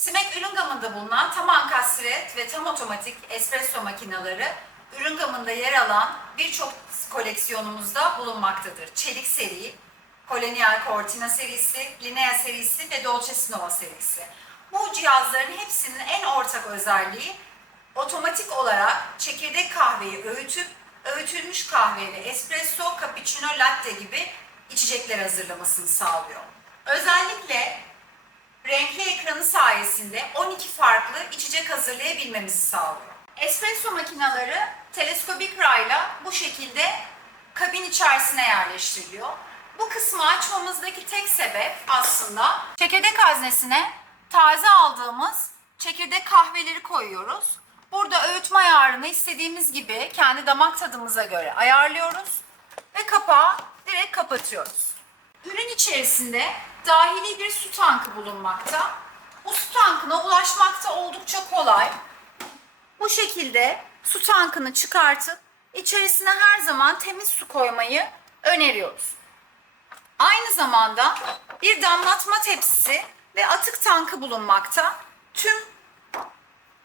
Simek ürün gamında bulunan tam ankastret ve tam otomatik espresso makineleri ürün gamında yer alan birçok koleksiyonumuzda bulunmaktadır. Çelik seri, Colonial Cortina serisi, Linea serisi ve Dolce Nova serisi. Bu cihazların hepsinin en ortak özelliği otomatik olarak çekirdek kahveyi öğütüp öğütülmüş kahveyle espresso, cappuccino, latte gibi içecekler hazırlamasını sağlıyor. Özellikle renkli ekranı sayesinde 12 farklı içecek hazırlayabilmemizi sağlıyor. Espresso makineleri teleskobik rayla bu şekilde kabin içerisine yerleştiriliyor. Bu kısmı açmamızdaki tek sebep aslında çekirdek haznesine taze aldığımız çekirdek kahveleri koyuyoruz. Burada öğütme ayarını istediğimiz gibi kendi damak tadımıza göre ayarlıyoruz ve kapağı direkt kapatıyoruz. Ürün içerisinde dahili bir su tankı bulunmakta. Bu su tankına ulaşmakta oldukça kolay. Bu şekilde su tankını çıkartıp içerisine her zaman temiz su koymayı öneriyoruz. Aynı zamanda bir damlatma tepsisi ve atık tankı bulunmakta. Tüm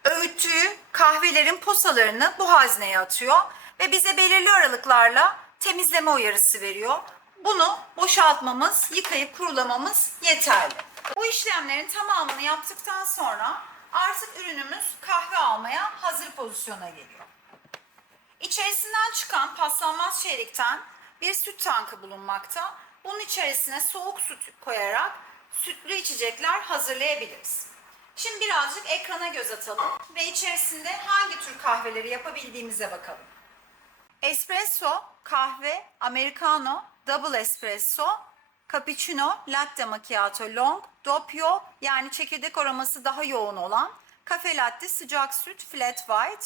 öğüttüğü kahvelerin posalarını bu hazneye atıyor ve bize belirli aralıklarla temizleme uyarısı veriyor. Bunu boşaltmamız, yıkayıp kurulamamız yeterli. Bu işlemlerin tamamını yaptıktan sonra artık ürünümüz kahve almaya hazır pozisyona geliyor. İçerisinden çıkan paslanmaz çeyrekten bir süt tankı bulunmakta. Bunun içerisine soğuk süt koyarak sütlü içecekler hazırlayabiliriz. Şimdi birazcık ekrana göz atalım ve içerisinde hangi tür kahveleri yapabildiğimize bakalım. Espresso, kahve, americano, double espresso, cappuccino, latte macchiato long, doppio yani çekirdek aroması daha yoğun olan, kafe latte, sıcak süt, flat white,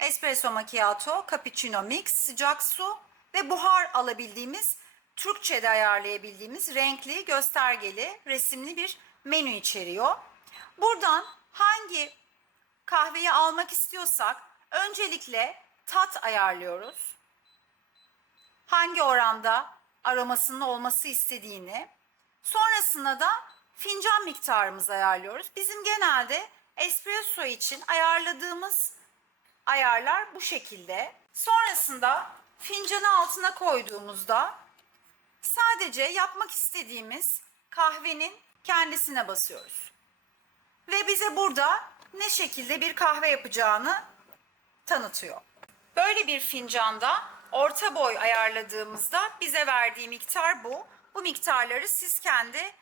espresso macchiato, cappuccino mix, sıcak su ve buhar alabildiğimiz, Türkçe'de ayarlayabildiğimiz renkli, göstergeli, resimli bir menü içeriyor. Buradan hangi kahveyi almak istiyorsak öncelikle tat ayarlıyoruz. Hangi oranda aromasının olması istediğini. Sonrasında da fincan miktarımızı ayarlıyoruz. Bizim genelde espresso için ayarladığımız ayarlar bu şekilde. Sonrasında fincanı altına koyduğumuzda sadece yapmak istediğimiz kahvenin kendisine basıyoruz. Ve bize burada ne şekilde bir kahve yapacağını tanıtıyor. Böyle bir fincanda orta boy ayarladığımızda bize verdiği miktar bu. Bu miktarları siz kendi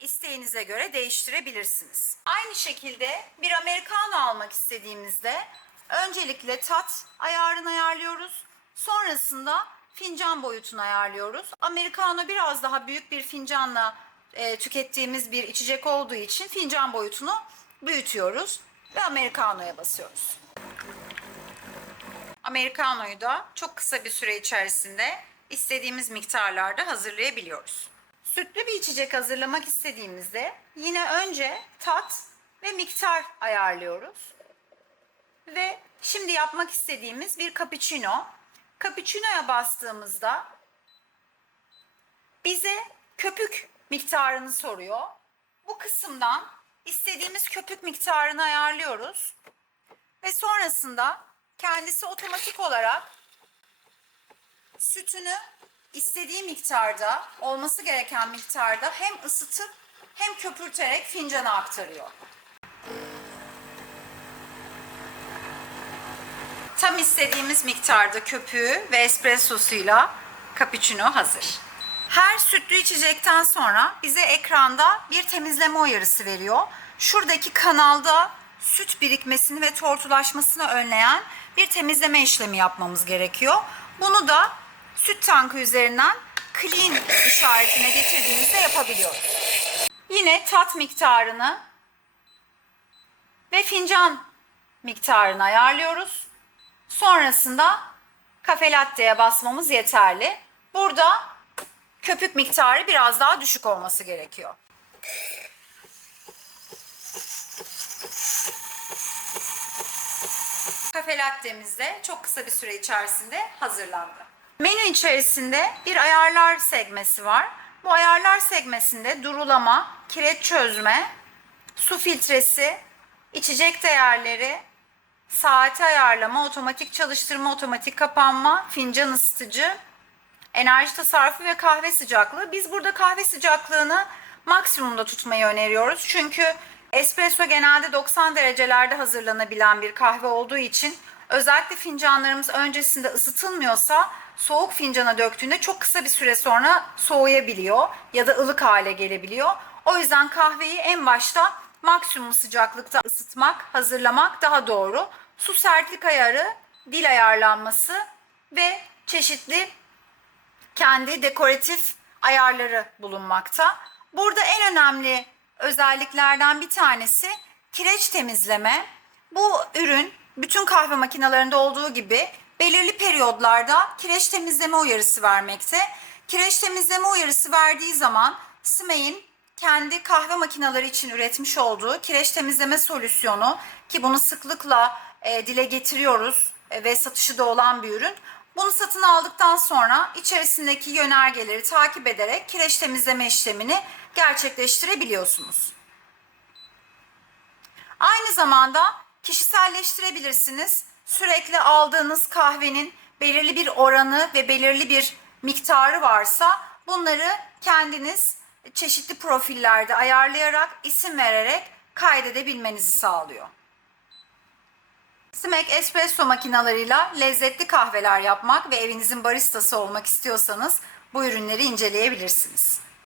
isteğinize göre değiştirebilirsiniz. Aynı şekilde bir americano almak istediğimizde öncelikle tat ayarını ayarlıyoruz. Sonrasında fincan boyutunu ayarlıyoruz. Americano biraz daha büyük bir fincanla e, tükettiğimiz bir içecek olduğu için fincan boyutunu büyütüyoruz ve americano'ya basıyoruz. Americano'yu da çok kısa bir süre içerisinde istediğimiz miktarlarda hazırlayabiliyoruz. Sütlü bir içecek hazırlamak istediğimizde yine önce tat ve miktar ayarlıyoruz. Ve şimdi yapmak istediğimiz bir cappuccino. Cappuccino'ya bastığımızda bize köpük miktarını soruyor. Bu kısımdan istediğimiz köpük miktarını ayarlıyoruz. Ve sonrasında kendisi otomatik olarak sütünü istediği miktarda, olması gereken miktarda hem ısıtıp hem köpürterek fincana aktarıyor. Tam istediğimiz miktarda köpüğü ve espressosuyla cappuccino hazır. Her sütlü içecekten sonra bize ekranda bir temizleme uyarısı veriyor. Şuradaki kanalda süt birikmesini ve tortulaşmasını önleyen bir temizleme işlemi yapmamız gerekiyor. Bunu da süt tankı üzerinden clean işaretine getirdiğimizde yapabiliyoruz. Yine tat miktarını ve fincan miktarını ayarlıyoruz. Sonrasında kafe latte'ye basmamız yeterli. Burada köpük miktarı biraz daha düşük olması gerekiyor. Kafe latte'miz de çok kısa bir süre içerisinde hazırlandı. Menü içerisinde bir ayarlar sekmesi var. Bu ayarlar sekmesinde durulama, kireç çözme, su filtresi, içecek değerleri, saati ayarlama, otomatik çalıştırma, otomatik kapanma, fincan ısıtıcı, enerji tasarrufu ve kahve sıcaklığı. Biz burada kahve sıcaklığını maksimumda tutmayı öneriyoruz. Çünkü espresso genelde 90 derecelerde hazırlanabilen bir kahve olduğu için özellikle fincanlarımız öncesinde ısıtılmıyorsa soğuk fincana döktüğünde çok kısa bir süre sonra soğuyabiliyor ya da ılık hale gelebiliyor. O yüzden kahveyi en başta maksimum sıcaklıkta ısıtmak, hazırlamak daha doğru. Su sertlik ayarı, dil ayarlanması ve çeşitli kendi dekoratif ayarları bulunmakta. Burada en önemli özelliklerden bir tanesi kireç temizleme. Bu ürün bütün kahve makinelerinde olduğu gibi belirli periyodlarda kireç temizleme uyarısı vermekte. Kireç temizleme uyarısı verdiği zaman Smey'in kendi kahve makineleri için üretmiş olduğu kireç temizleme solüsyonu ki bunu sıklıkla e, dile getiriyoruz e, ve satışı da olan bir ürün. Bunu satın aldıktan sonra içerisindeki yönergeleri takip ederek kireç temizleme işlemini gerçekleştirebiliyorsunuz. Aynı zamanda kişiselleştirebilirsiniz. Sürekli aldığınız kahvenin belirli bir oranı ve belirli bir miktarı varsa bunları kendiniz çeşitli profillerde ayarlayarak isim vererek kaydedebilmenizi sağlıyor. Smack espresso makinalarıyla lezzetli kahveler yapmak ve evinizin baristası olmak istiyorsanız bu ürünleri inceleyebilirsiniz.